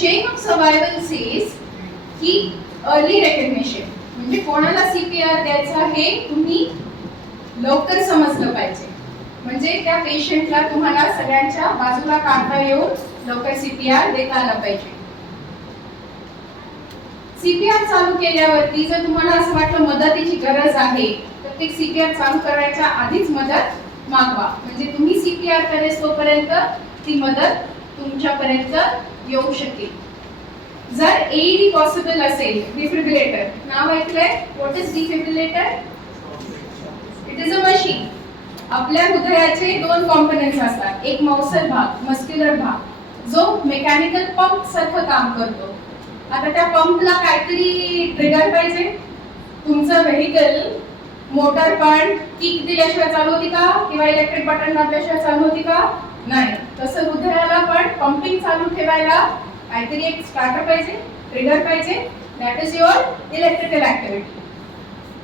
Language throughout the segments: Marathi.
चेन ऑफ सर्वायवल सेज की अर्ली रेकग्निशन म्हणजे कोणाला CPR द्यायचा हे तुम्ही लवकर समजलं पाहिजे. म्हणजे त्या पेशंटला तुम्हाला सगळ्यांच्या बाजूला काढता येऊन लवकर CPR देता आला पाहिजे. CPR चालू केल्यावरती जर तुम्हाला असं वाटलं मदतीची गरज आहे तर ते CPR चालू करायच्या आधीच मदत मागवा. म्हणजे तुम्ही CPR करेस तोपर्यंत ती मदत तुमच्यापर्यंत येऊ शकेल. जर AED पॉसिबल असेल, डिफिब्रिलेटर नाव ऐकलंय? What is defibrillator? It is a machine. आपल्या हृदयाचे दोन कॉम्पोनंट्स असतात. एक मौसल भाग, मस्क्युलर भाग, जो मेकॅनिकल पंप सारखं काम करतो. आता त्या पंपला काहीतरी ट्रिगर पाहिजे. तुमचं व्हेइकल मोटर पण किक दिल्याशिवाय चालू होती का किंवा इलेक्ट्रिक बटन दाबल्याशिवाय चालू होती का? नाही. तसं हृदयाला पण पंपिंग चालू ठेवायला काहीतरी एक स्टार्टर पाहिजे, ट्रिगर पाहिजे. That is your electrical activity.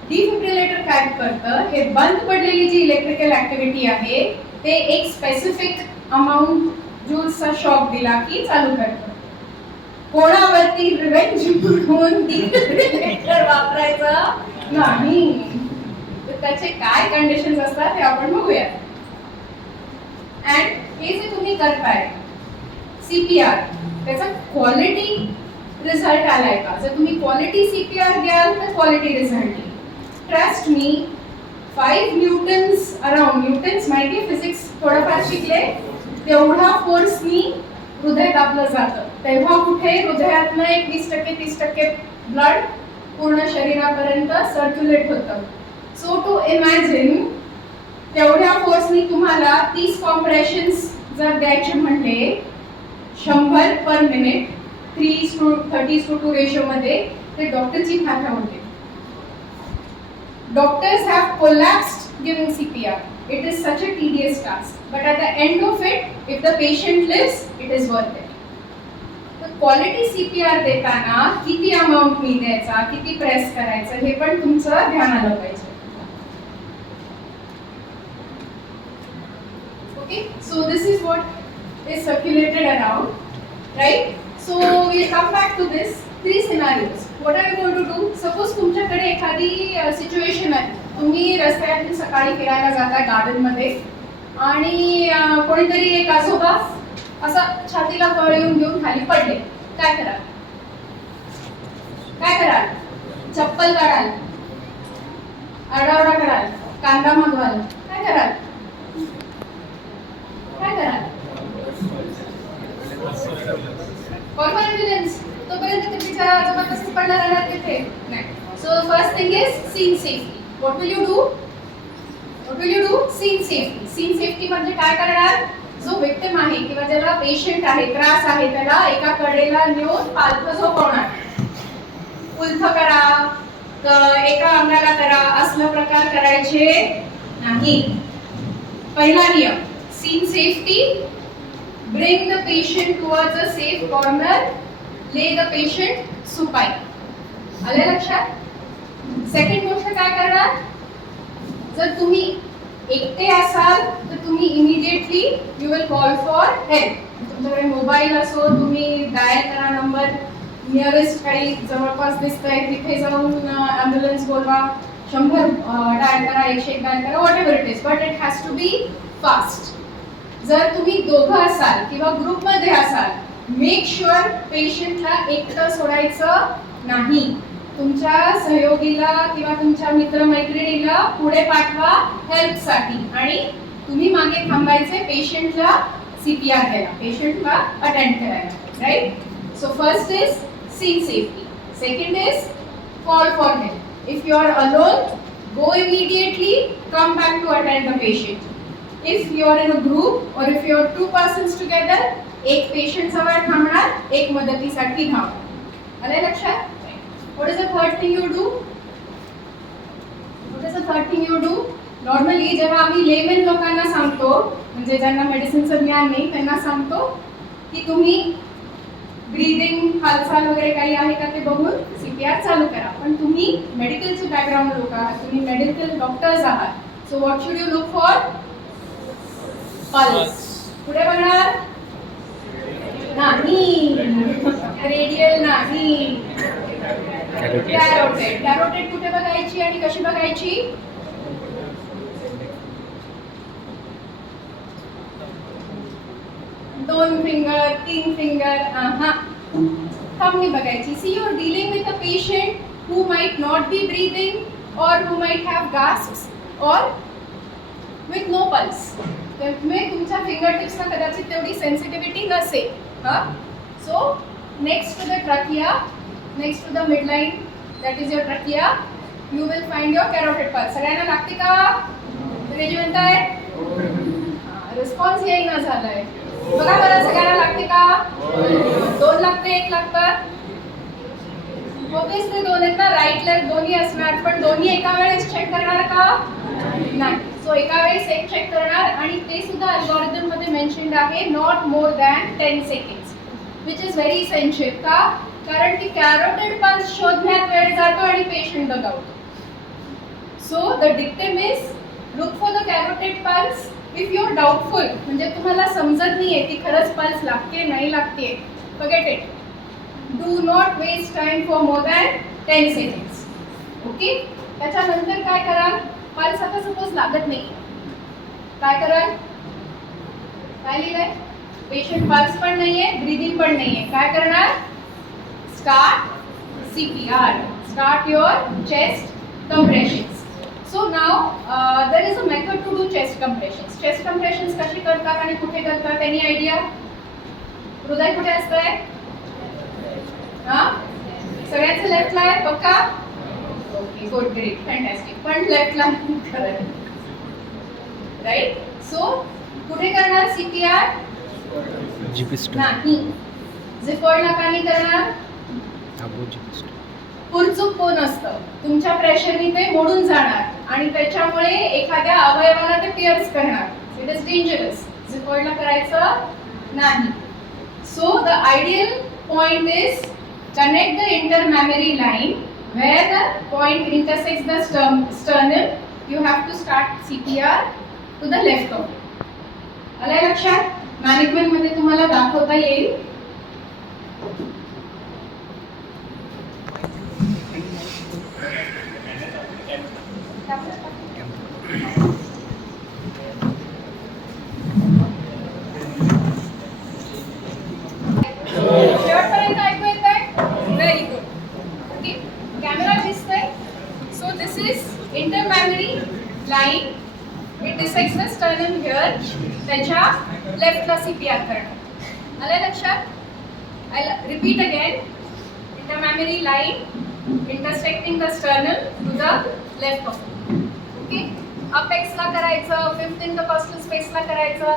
Defibrillator काय करतं, हे बंद पडलेली जी इलेक्ट्रिकल ऍक्टिव्हिटी आहे ते एक स्पेसिफिक अमाउंट जूल्सचा शॉक दिला की चालू करतं. कोणावरती रिवेंज म्हणून डिफिब्रिलेटर वापरायचं नाही. तर त्याचे काय कंडिशन्स असतात हे आपण बघूया. अँड हे जे तुम्ही करताय CPR त्याचा क्वालिटी रिझल्ट आलाय का? जर तुम्ही क्वालिटी CPR द्याल तर क्वालिटी रिझल्ट येईल. Trust me, 5 Newton's around, Newton's माहिती फिजिक्स थोडंफार शिकले, तेवढा फोर्सनी हृदय दाबलं जातं. तेव्हा कुठे हृदयातनं एक 20% 30% ब्लड पूर्ण शरीरापर्यंत सर्क्युलेट होतं. सो टू इमॅजिन तेवढ्या फोर्सनी तुम्हाला 30 कॉम्प्रेशन्स जर द्यायचे म्हणले 100 पर मिनिट 3:30:2 रेशो मध्ये, ते डॉक्टरची खात्या होते. Doctors have collapsed giving CPR. It is such a tedious task. But at the end of it, if the patient lives, it is worth it. तर क्वालिटी CPR देताना किती अमाउंट मी द्यायचा, किती प्रेस करायचं हे पण तुमचं ध्यान आलं पाहिजे. Okay, so this is what is circulated around, right? So we'll come back to this. 3 scenarios. What are you going to do? Suppose तुमच्याकडे एखादी सिच्युएशन आहे. तुम्ही रस्त्यातून सकाळी फिरायला जाताय गार्डन मध्ये आणि कोणीतरी एक आजोबा असा छातीला कळ येऊन घेऊन खाली पडले. काय कराल? काय कराल? चप्पल काढाल, आरडाओरडा कराल, कांदा मागवाल, काय कराल? काय कराल? Call for ambulance. तोपर्यंत ते बिचारा आजोबा कसं पडला राहणार तिथे? नाही. So first thing is scene safety. What will you do? What will you do? Scene safety. Scene safety म्हणजे काय करणार? जो विक्टिम आहे किंवा ज्याला पेशंट आहे, त्रास आहे, त्याला एका कडेला नेऊन पालथं झोपवणार. उलथ करा, एका अंगाला करा, असलं प्रकार करायचे नाही. पहिला नियम, scene safety. Bring the patient towards a safe corner. Lay the patient supine. आले लक्षात? सेकंड गोष्ट काय करणार? जर तुम्ही एकटे असाल तर तुम्ही immediately you will call for help. तुमच्याकडे मोबाईल असो, तुम्ही डायल करा नंबर, नियरेस्ट काही जवळपास दिसतंय तिथे जाऊन ॲम्ब्युलन्स बोलवा, 100 डायल करा, 101 डायल करा, whatever it is, but it has to be fast. जर तुम्ही दोघं असाल किंवा ग्रुपमध्ये असाल, मेक शुअर पेशंटला एकटं सोडायचं नाही. तुमच्या सहयोगीला किंवा तुमच्या मित्रमैत्रिणीला पुढे पाठवा हेल्पसाठी आणि तुम्ही मागे थांबायचे पेशंटला CPR द्यायला, पेशंटला अटेंड करायला. Right? So first is scene safety. Second is call for help. If you are alone, go immediately, come back to attend the patient. If you are in a group or if you are 2 persons together, एक पेशंट जवळ थांबणार, एक मदतीसाठी धावणार. आले लक्षात? What is the third thing you do? What is the third thing you do? Normally जेव्हा आम्ही लेमन लोकांना सांगतो, म्हणजे ज्यांना मेडिसिनचं ज्ञान नाही त्यांना सांगतो की तुम्ही ब्रीदिंग हालचाल वगैरे काही आहे का ते बघून CPR चालू करा. पण तुम्ही मेडिकलचे बॅकग्राऊंड लोक आहात, तुम्ही मेडिकल डॉक्टर्स आहात. So what should you look for? Pulse. पुढे बघणार नाही. रेडियल नाही. कॅरोटिड. कॅरोटेड. कॅरोटेड कुठे बघायची आणि कशी बघायची? दोन फिंगर, तीन फिंगर, थंबनी बघायची. See you are dealing with a patient who might not be breathing or who might have gasps or with no pulse. त्यामुळे तुमच्या फिंगरटिप्सला कदाचित तेवढी सेन्सिटिव्हिटी नसेल. So next to the trachea, next to the midline, that is your trachea, you will find your carotid pulse. सगळ्यांना लागते का? रेजी म्हणताय? रिस्पॉन्स येईना झालाय. बघा बरं, सगळ्यांना लागते का? दोन लागते, एक लागतात? ऑब्विसली दोन आहेत ना. राईट लेफ्ट दोन्ही असणार, पण दोन्ही एका वेळेस चेक करणार का? नाही. सो एका वेळेस एक चेक करणार, आणि ते सुद्धा अल्गोरिदम मध्ये मेन्शन्ड आहे, not more than 10 seconds, which is very essential. का? कारण की कॅरोटिड पल्स शोधण्यात वेळ जातो आणि पेशंट दगावतो. So the dictum is look for the carotid pulse. If you are doubtful, म्हणजे तुम्हाला समजत नाहीये की खरंच पल्स लागते नाही लागते, forget it. Do not waste time for more than 10 seconds. Okay. त्याच्यानंतर काय कराल? पल्स आता सपोज लागत नाही, काय कराल? काय लिहिलंय? पेशंट पल्स पण नाहीये, ब्रीदिंग पण नाहीये, काय करणार? Start CPR. Start your chest compressions. So now there is a method to do chest compressions. Chest compressions कशी करतात आणि कुठे करतात? any idea? हृदय कुठे असतंय? सगळ्यांचं लेफ्टला आहे पक्का? Okay, good, great, fantastic. पण लेफ्टला करत, राईट? सो कुठे करणार CPR? नाही. झिफॉइडला का नाही करणार? पुरचूक कोण असतं? तुमच्या प्रेशरने ते मोडून जाणार आणि त्याच्यामुळे एखाद्या अवयवाला ते पिअर्स करणार. It is dangerous. झिफॉइडला करायचं नाही. So the ideal point is connect the intermammary line where the point intersects the sternum. You have to start CPR to the left of it. आलंय लक्षात? मॅनेजमेंट मध्ये तुम्हाला दाखवता येईल. शेवटपर्यंत ऐकू येत आहे? Very good. ओके, कॅमेरा दिसतोय. So this is intermammary line. It dissects the sternum here. त्याच्या लेफ्टला CPR करणं. आलं लक्षात? I repeat again. Intermammary line intersecting the sternum to the left of. Okay, अपेक्सला करायचं, 5th इंटरकॉस्टल स्पेसला करायचं.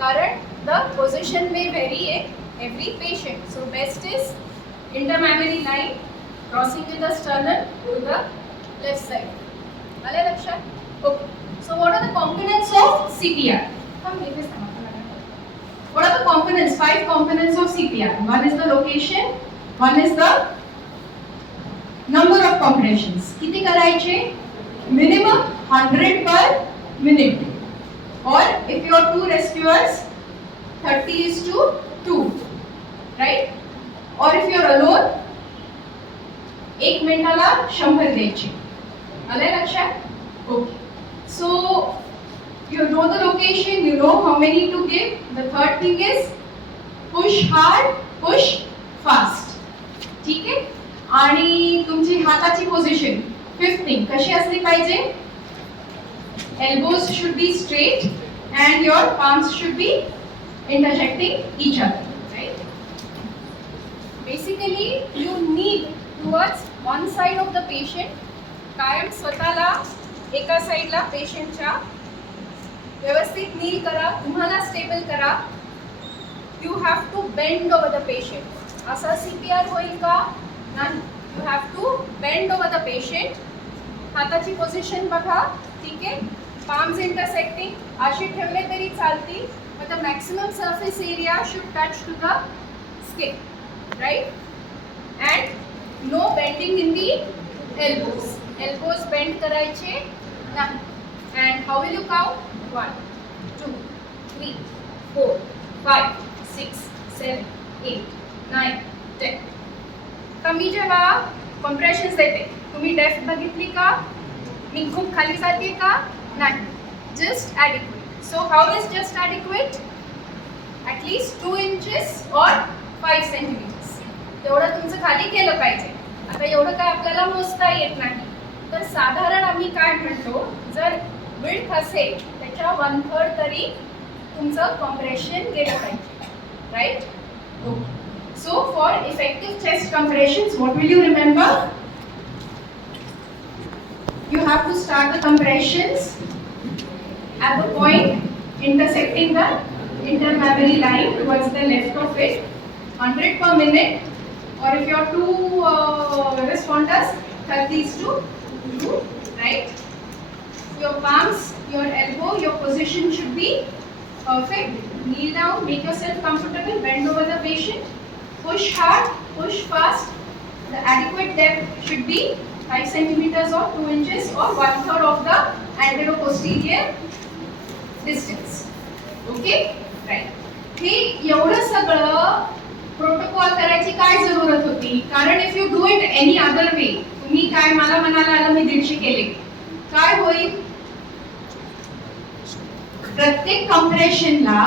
कारण the position may vary in every patient. So best is intermammary line crossing with the sternum to the left side. आले लक्षात? Okay. So what are the components of CPR? What are the components? 5 components of CPR. One is the location, one is the number of compressions. किती करायचे? Minimum 100 per minute. Or if you are 2 rescuers, 30:2. Right? Or if you are alone, 1 मिनिटाला 100 द्यायचे. आलंय लक्षात? Okay. So you know the location, you know how many to give. The third thing is push hard, push fast. ठीक आहे? आणि तुमची हाताची पोझिशन, 5th thing कशी असली पाहिजे? Elbows should be straight and your palms should be intersecting each other. Basically you need towards one side of the patient. कायम स्वतःला एका साइडला पेशंटच्या व्यवस्थित नील करा, तुम्हाला स्टेबल करा. You have to bend over the patient. असा CPR होईल का? नाही. You have to bend over the patient. हाताची पोझिशन बघा, ठीक आहे? पाम्स इंटरसेक्टिंग अशी ठेवले तरी चालतील, but the maximum surface area should touch to the skin. Right? And no bending in the elbows. Elbows bend करायचे नाही. And how will you count? 1, 2, 3, 4, 5, 6, 7, 8, 9, 10. तर मी जेव्हा कॉम्प्रेशन्स देते, तुम्ही डेप्थ बघितली का? मी खूप खाली जाते का? नाही. Just adequate. So how is just adequate? At least 2 inches और 5 सेंटीमीटर्स. तेवढं तुमचं खाली केलं पाहिजे. आता एवढं काय आपल्याला मोजता येत नाही. तर साधारण आम्ही काय म्हणतो, जर विड्थ असेल त्याच्या 1/3 तरी तुमचं कॉम्प्रेशन गेलं पाहिजे. Right? Okay. So for effective chest compressions, what will you remember? You have to start the compressions at the point intersecting the intermammary line towards the left of it, 100 per minute, or if you are two responders, 30 to 2, right? Your palms, your elbow, your position should be perfect. Kneel down, make yourself comfortable, bend over the patient. Push hard, push fast. The adequate depth should be 5 centimeters or 2 inches or 1/3 of the anteroposterior distance. Okay? Right. हे एवढं सगळं प्रोटोकॉल करायची काय जरूरत होती? कारण if you do it any other way, तुम्ही काय मला म्हणायला आलं मी 150 केले, काय होईल? प्रत्येक कॉम्प्रेशनला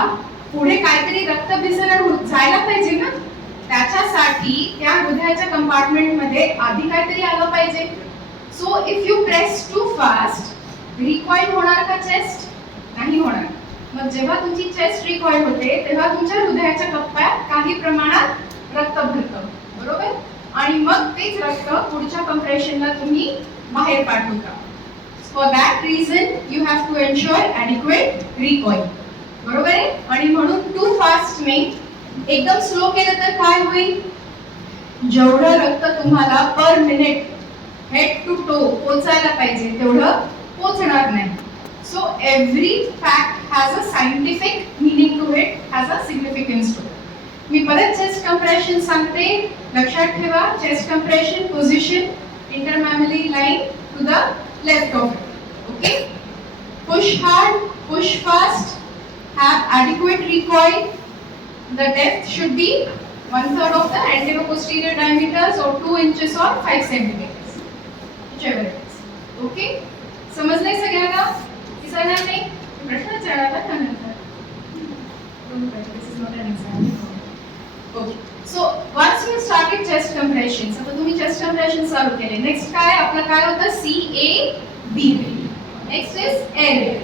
पुढे काहीतरी रक्तभिसरण जायला पाहिजे ना. त्याच्यासाठी त्या हृदयाच्या कंपार्टमेंटमध्ये आधी काहीतरी आलं पाहिजे. So if you press too fast, recoil होणार का चेस्ट? नाही होणार. मग जेव्हा तुमची चेस्ट रिकॉइल होते तेव्हा तुमच्या हृदयाच्या कप्प्यात काही प्रमाणात रक्त भरतं, बरोबर? आणि मग तेच रक्त पुढच्या कंप्रेशनला तुम्ही बाहेर पाठवता. For that reason you have to ensure adequate recoil, बरोबर आहे? आणि म्हणून टू फास्ट नाही, एकदम स्लो केलं तर काय होईल? जेवढं रक्त तुम्हाला per minute head to toe पोचायला पाहिजे तेवढं पोचणार नाही. So every fact has a scientific meaning to it, has a significance to it. मी परत चेस्ट कंप्रेशन सांगते, लक्षात ठेवा. Chest compression position intermammary line to the left of it. Okay? Push hard, push fast, have adequate recoil. The depth should be 1/3 of the anteroposterior diameters or 2 inches or 5 centimeters, whichever it is. Okay? समजलंय सगळ्यांना? विसरणार नाही? प्रश्न विचारायला का नंतर? This is not an exam. Okay. So once you started chest compressions, आता तुम्ही chest compression चालू केले. Next काय आपलं काय होतं? CAB. Next is airway.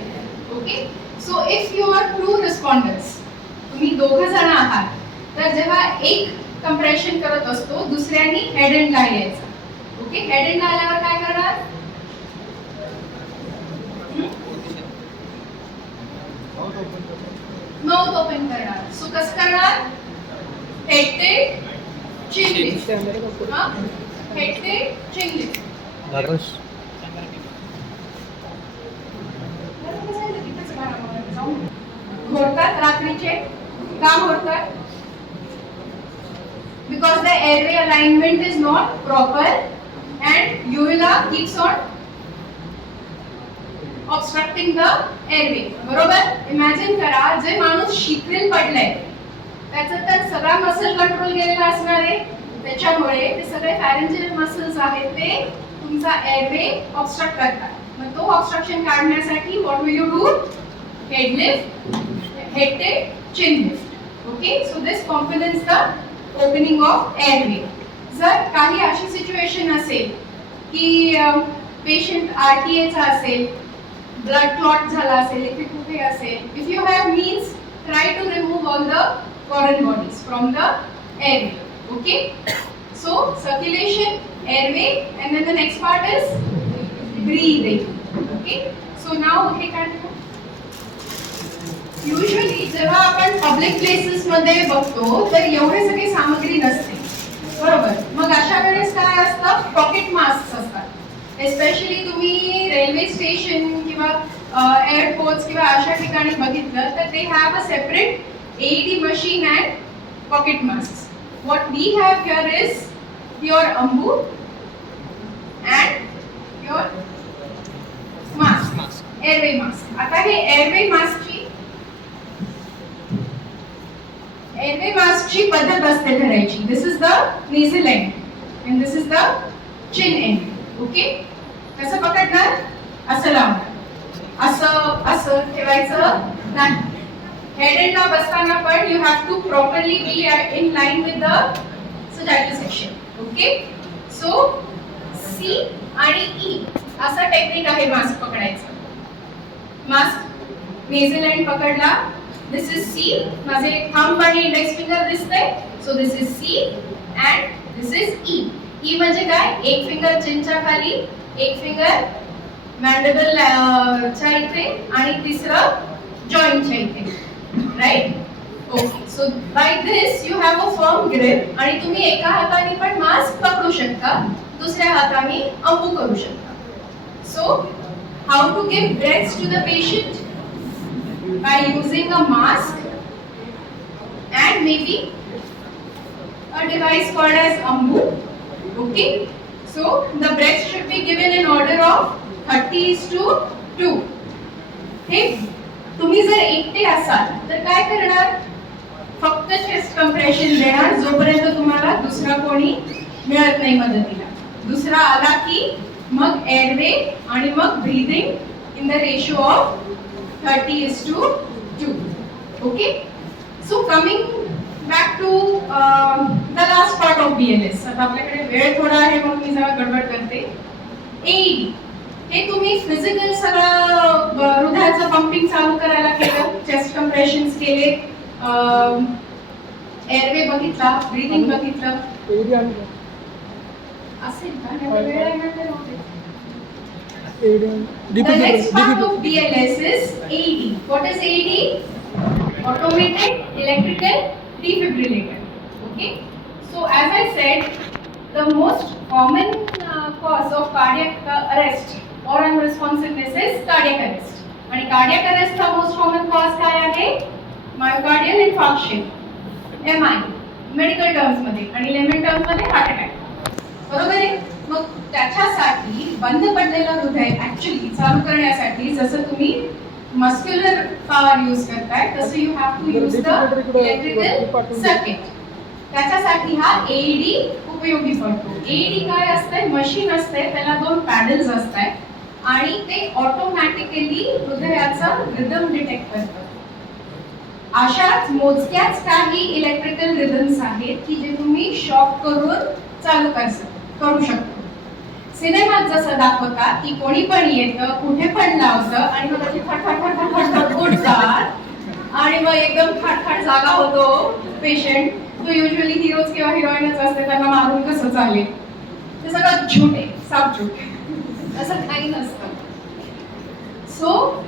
Okay? So if you are two responders, तुम्ही दोघं जण आहात, तर जेव्हा एक कंप्रेशन करत असतो दुसऱ्यानी हेड एंड ला यायचं. ओके? हेड एंड ला आल्यावर काय करणार? माउथ ओपन करणार. सो कसं करणार? हेड ते चिन लिफ्ट. हेड ते चिन लिफ्ट. घोरतात रात्रीचे का घोरतात? because the airway alignment is not proper and uvula keeps on obstructing the airway. बरोबर? इमॅजिन करा, जे माणूस शिकलेल पडलाय त्याचा तर सगळा मसल कंट्रोल केलेला असणार आहे. त्याच्यामुळे ते सगळे फॅरेंजियल मसल्स आहेत ते तुमचा एअरवे ऑब्स्ट्रक्ट करतात. मग तो ऑब्स्ट्रक्शन काढण्यासाठी what will you do? Head lift, head to chin lift. Okay, so this complements the opening of airway. जर काही अशी सिच्युएशन असेल की पेशंट RTA चा असेल, ब्लड क्लॉट झाला असेल, इथे कुठे असेल, if you have means, try to remove all the foreign bodies from the airway. Okay, so circulation, airway, and then the next part is breathing. Okay, so now हे काय? युजली जेव्हा आपण पब्लिक प्लेसेस मध्ये बघतो तर एवढे सगळी सामग्री नसते, बरोबर? मग अशा वेळेस काय असतं? पॉकेट मास्क असतात. एस्पेशली तुम्ही रेल्वे स्टेशन किंवा एअरपोर्ट्स किंवा अशा ठिकाणी बघितलं तर they have a separate AED machine and pocket masks. What we have here is your ambu and your mask, airway mask. आता हे airway mask ची एअरवे मास्कची पद्धत असते धरायची. This is the nasal end and this is the chin end. Okay, कसं पकडणार? असं लावणार, असं असं ठेवायचं नाही. हेड एंडला बसताना पण you have to properly be in line with the sagittal section. Okay, so C आणि ई असं टेक्निक आहे मास्क पकडायचं. मास्क नेझल एंड पकडला, दिस इज सी, माझे थंब आणि इंडेक्स फिंगर दिसते, so this is C and this is E. E म्हणजे काय? एक फिंगर चिनच्या खाली, एक फिंगर मॅन्डिबल च्या इथे आणि तिसरं जॉइंटच्या इथे. Right? Okay, so by this you have a firm grip आणि तुम्ही एका हाताने पण मास्क पकडू शकता, दुसऱ्या हाताने अंबू करू शकता. So how to give breaths to the patient? by using a mask and maybe a device called as ambu. Okay, so the breath should be given in order of 30:2. हे तुम्ही जर एकटे असाल तर काय करणार? फक्त चेस्ट कंप्रेशन देणार जोपर्यंत तुम्हाला दुसरा कोणी मिळत नाही मदतीला. दुसरा आला की मग एअरवे आणि मग breathing in the ratio of 30:2. Okay, so coming back to the last part of BLS. आता आपल्याकडे वेळ थोडा आहे म्हणून मी जरा गडबड करते. AED हे तुम्ही फिजिकल सगळं हृदयाचं पंपिंग चालू करायला केलं, चेस्ट कंप्रेशन्स केले, एअरवे बघितला, ब्रीदिंग बघितलं. असेल का? वेळ आहे ना तर होते. The next part of BLS is AED. What is AED? Automated electrical defibrillator. Okay. So as I said, the most common cause of cardiac arrest or unresponsiveness is cardiac arrest. आणि cardiac arrest चा most common cause काय आहे? Myocardial infarction. MI. Medical terms मध्ये आणि layman terms मध्ये heart attack. बरोबर आहे? मग त्याच्यासाठी बंद पडलेलं हृदय ऍक्च्युअली चालू करण्यासाठी जसं तुम्ही मस्क्युलर पॉवर यूज करताय तसं you have to use the electrical circuit. त्याच्यासाठी हा एईडी उपयोगी पडतो. एईडी काय असते? मशीन असते, त्याला 2 पॅडल्स असतात आणि ते ऑटोमॅटिकली हृदयाचा रिदम डिटेक्ट करतात. अशाच मोजक्याच काही इलेक्ट्रिकल रिदम्स आहेत की जे तुम्ही शॉक करून चालू करू शकतो. सिनेमात जसं दाखवतात की कोणी पण येतं, कुठे पण लावतं आणि मग त्याची फटफट उठतात आणि मग एकदम खाट जागा होतो पेशंट. तो युजली हिरोज किंवा हिरोईनच असते, त्यांना मारून कसं चालेल? ते सगळं झूट आहे, साफ झूट. असं काही नसतं. सो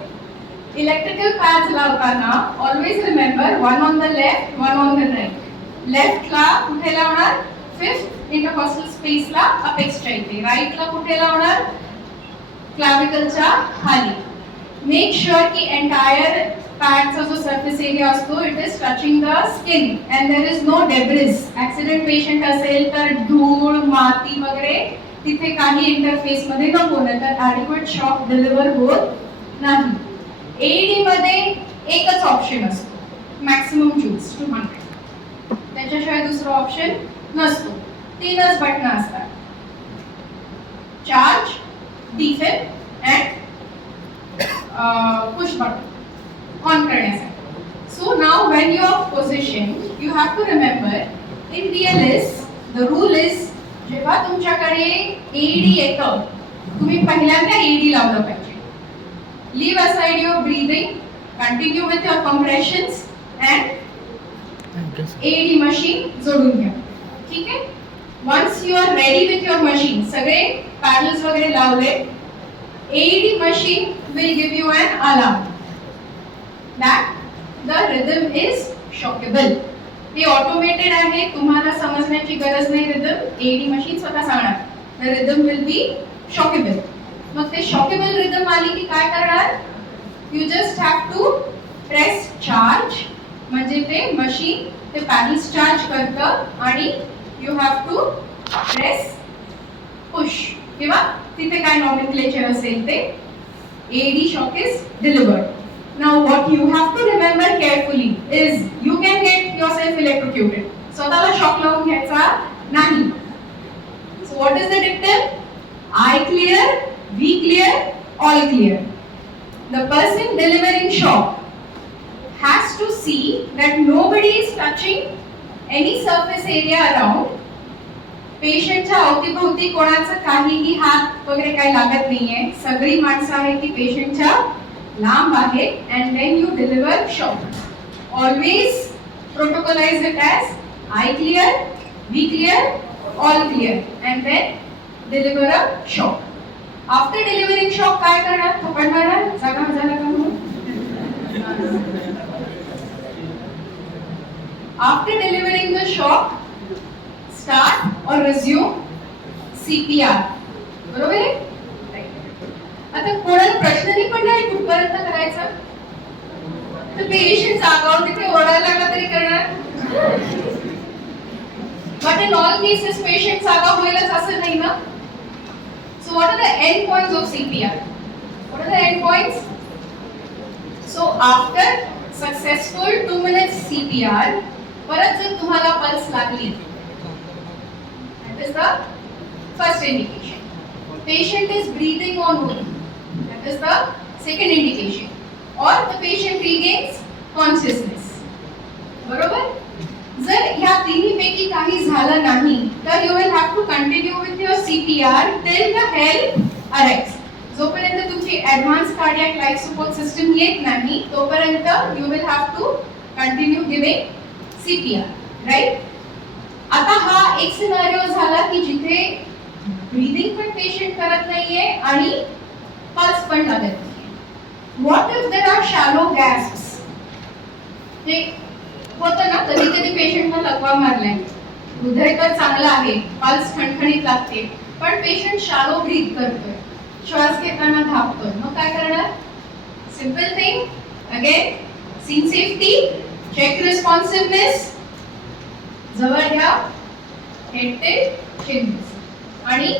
इलेक्ट्रिकल पॅड्स लावताना always remember, 1 on the left, 1 on the right. लेफ्टला कुठे लावणार? 5th इंटरकॉस्टल स्पेसला अपेक्सच्या इथे. राईटला कुठे लावणार? क्लाविकलच्या खाली. मेक शुअर की एंटायर पॅडचा जो सरफेस एरिया असतो it is touching the skin and there is no debris. Accident patient असेल तर धूळ, माती वगैरे तिथे काही इंटरफेस मध्ये नको, तर ॲडिक्वेट शॉक डिलिव्हर होत नाही. एईडी मध्ये एकच ऑप्शन असतो, मॅक्सिमम जूल्स 200. त्याच्याशिवाय दुसरा ऑप्शन नसतो. 3च बटन असतात, charge, defib and push button on करण्यासाठी. So now when you are position you have to remember in BLS the rule is, जेव्हा तुमच्याकडे एईडी येतं तुम्ही पहिल्यांदा एईडी लावलं पाहिजे. Leave aside your breathing, continue with your compressions and AED machine जोडून घ्या. ठीक आहे? Once you are ready with your machine, सगळे पैडल्स वगैरे लावले, AED machine will give you an alarm that the rhythm is shockable. हे ऑटोमेटेड आहे, तुम्हाला समजण्याची गरज नाही. रिदम AED मशीन स्वतः सांगणार, the rhythm will be shockable. मग ते शॉकेबल रिदम आली की काय करणार? You just have to press charge, म्हणजे ते मशीन ते पॅडल्स चार्ज करतं आणि you have to press push किंवा तिथे काय नॉमेनक्लेचर असेल ते. AED shock is delivered. Now what you have to remember carefully is you can get yourself electrocuted. स्वतःला शॉक लावून घ्यायचा नाही. So what is the dictum? I clear, we clear, all clear. The person delivering shock has to see that nobody is touching any surface area around. पेशंटच्या अवतीभोवती कोणाचा काहीही हात वगैरे काही लागत नाहीये. सगळी माणसं आहेत ती पेशंटच्या लांब आहे. And then you deliver shock. Always protocolize it as I clear, we clear, all clear, and then deliver a shock. After delivering shock काय करणार? थोपट मारणार? जागा झाला का म्हणून? After delivering the shock, start or resume CPR. बरोबर आहे? आता कोणाला प्रश्न नाही पडला आहे कुठपर्यंत करायचा? तर पेशंट जागावर तिथे ओरडायला लागला तरी करणार. But in all cases patient जागा होईलच असं नाही ना. So what are the end points of CPR? What are the end points? So after successful 2 minutes CPR, परत जर तुम्हाला पल्स लागली, that is the first indication. Patient is breathing on only, that is the second indication. Or the patient regains consciousness. बरोबर? जर ह्या तिन्ही पैकी काही झालं नाही तर you will have to continue with your CPR till the help arrives. जोपर्यंत तुमची advanced cardiac life support system येत नाही तोपर्यंत you will have to continue giving CPR, right? आता हा एक सिनारिओ झाला की जिथे ब्रीदिंग पण पेशंट करत नाहीये आणि पल्स पण लागत नाहीये. What if there are shallow gasps? हे होतं ना, कधी कधी पेशंटला लकवा मारलाय, हृदय तर चांगलं आहे, पल्स खणखणीत लागते, पण पेशंट शालो ब्रीथ करतोय, श्वास घेताना थांबतोय, मग काय करणार? Simple thing, again scene safety, check responsiveness, जवळ घ्या, हेड ते चेन आणि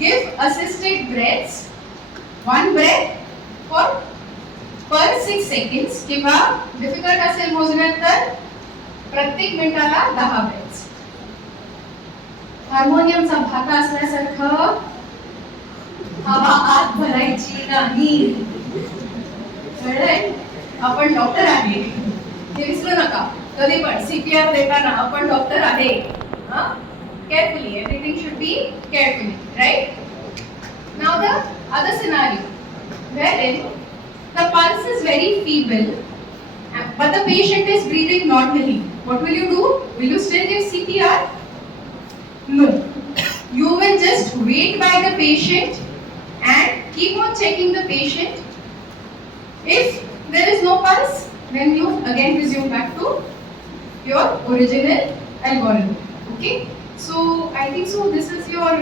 give assisted breaths, 1 breath per 6 seconds किंवा डिफिकल्ट असेल मोजण्यात तर प्रत्येक मिनिटाला 10 ब्रेथ्स. हार्मोनियमचा भाका असल्यासारखं हवा आत भरायची नाही. कळलंय? आपण डॉक्टर आहे हे विसरू नका. कधी पण CPR देताना आपण डॉक्टर आहे. Carefully, everything should be carefully, right? Now the other scenario wherein the pulse is very feeble but the patient is breathing normally. What will you do? Will you still give CPR? No. You will just wait by the patient and keep on checking the patient. If there is no pulse, then you again resume back to your original algorithm. Okay? So I think so this is your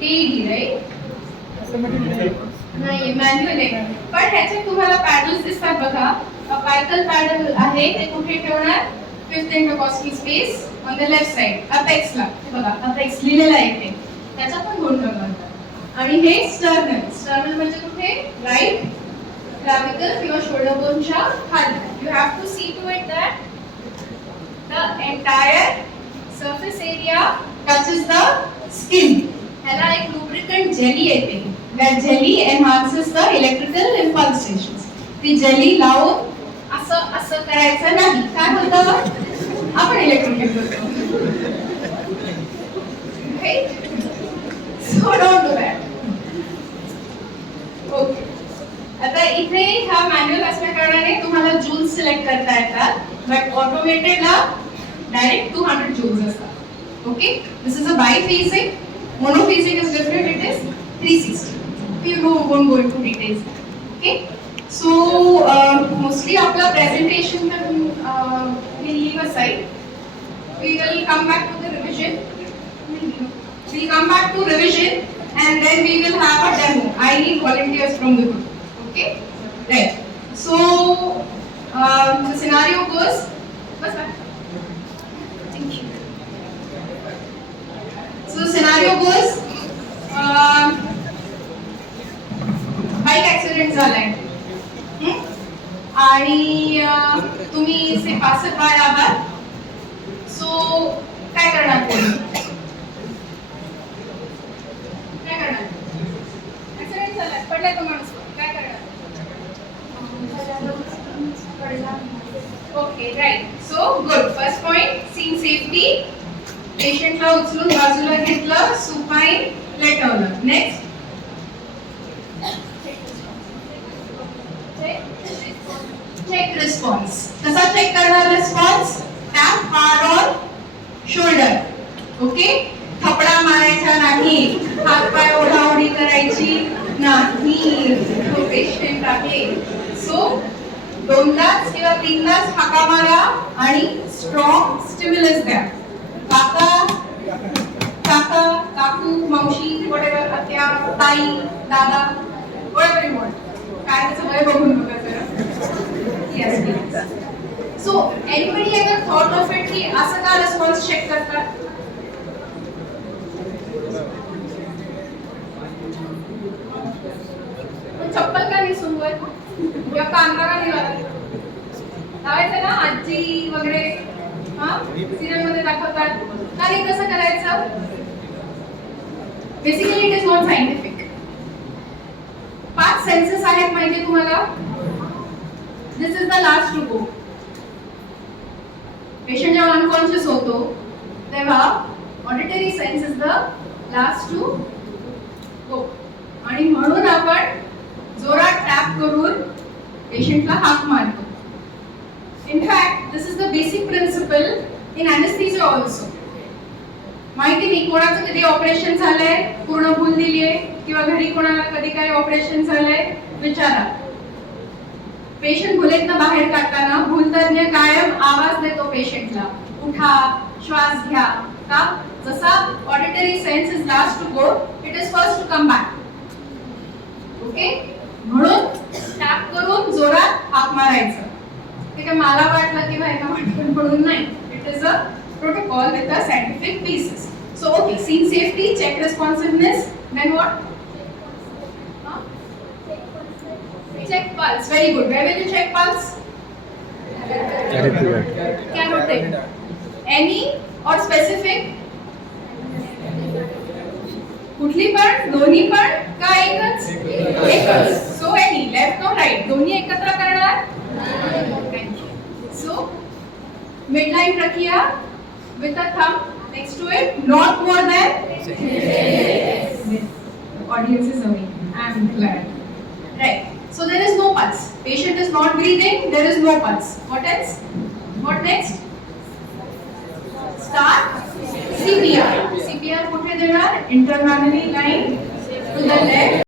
AED, right? नाही, मॅन्युअल आहे. पण ह्याच्यात तुम्हाला पॅडल्स दिसतात बघा. पायकल पॅडल आहे ते कुठे ठेवणार? 5th intercostal space on the left side, apex ला. हे बघा, apex लिहिलेलं आहे ते. त्याचा पण 2 भाग असतात. आणि हे sternal. Sternal म्हणजे कुठे? राईट clavicle किंवा shoulder bone च्या खाली. You have to see to it that the entire surface area touches the skin. ह्याला एक lubricant jelly येते. That jelly enhances the electrical impulsations. ती jelly लावून असं करायचं नाही. काय होतं? आपण इलेक्ट्रोक्यूट करतो. Right? So don't do that. Okay. आता इथे हा मॅन्युअल असल्या कारणाने तुम्हाला जूल्स सिलेक्ट करता येतात. बट ऑटोमेटेडला डायरेक्ट 200 जूल्स असतात. Okay? This is a biphasic. Monophasic is different. It is 360. We won't go into details. Okay? So mostly आपला presentation we'll leave aside. We will come back to the revision. We'll come back to revision and then we will have a demo. I need volunteers from the group. Okay? Right. So the scenario goes. What's that? Thank you. So the scenario goes. Bike accident झालाय. आणि तुम्ही से पासर बाय आहात. सो काय करणार तुम्ही? काय करणार? ऍक्सिडेंट झाला, पडलाय तो माणूस, काय करणार? Okay, right. So good. First point, scene safety. पेशंटला उचलून बाजूला घेतलं, सुपाईन लेटवलं. Next, check response. कसा चेक करणार response? Tap hard on shoulder. Okay, थपडा मारायचा नाही, हात पाय ओढाओढी करायची नाही. तो पेशंट आहे. सो दोनदाच किंवा तीनदाच हाका मारा आणि स्ट्रॉंग स्टिम्युलस द्या. काका, काका, काकू, मावशी, whatever, आत्या, ताई, दादा, whatever you want. काय त्याचं वय बघून बघा जरा. Yes, please. So, anybody ever thought of it की असं का रिस्पॉन्स चेक करतात? चप्पल का नाही सुंगत किंवा कांदा का नाही लावायचं ना, आजी वगैरे सिरियल मध्ये दाखवतात. का नाही कसं करायचं? Basically it is not scientific. 5 senses आहेत माहिती तुम्हाला. This is the last to go. Patient जेव्हा अनकॉन्शियस होतो तेव्हा auditory sense is the last to go, आणि म्हणून आपण जोरात टॅप करून पेशंटला हाक मारतो. In fact, this is the basic principle in anesthesia also. माहिती नाही कोणाचं कधी ऑपरेशन झालंय, पूर्ण भूल दिलीये, किंवा घरी कोणाला कधी काय ऑपरेशन झालंय, विचारा. पेशंट भुलेतनं बाहेर काढताना भूलतज्ञ कायम आवाज देतो पेशंटला, उठा, श्वास घ्या. का? जसा auditory sense is last to go, it is first to come back. Okay, म्हणून टॅप करून जोरात हाक मारायचं. ठीक आहे, मला वाटलं की व्हायला वाटलं म्हणून नाही. It is a protocol with a scientific basis. So okay, scene safety, check responsiveness, then what? Check pulse. Very good. Where will you check pulse? Carotid. Any or specific? कुठली पण? दोन्ही पण? का एकच? एकच. So any, left or right? दोन्ही एकत्र करणार? So midline प्रक्रिया with a thumb next to it, not more than. Audience is awake. I am glad. Right. So there is no pulse. Patient is not breathing. There is no pulse. What else? What next? Start CPR. CPR कुठे देणार? Internally line to the left.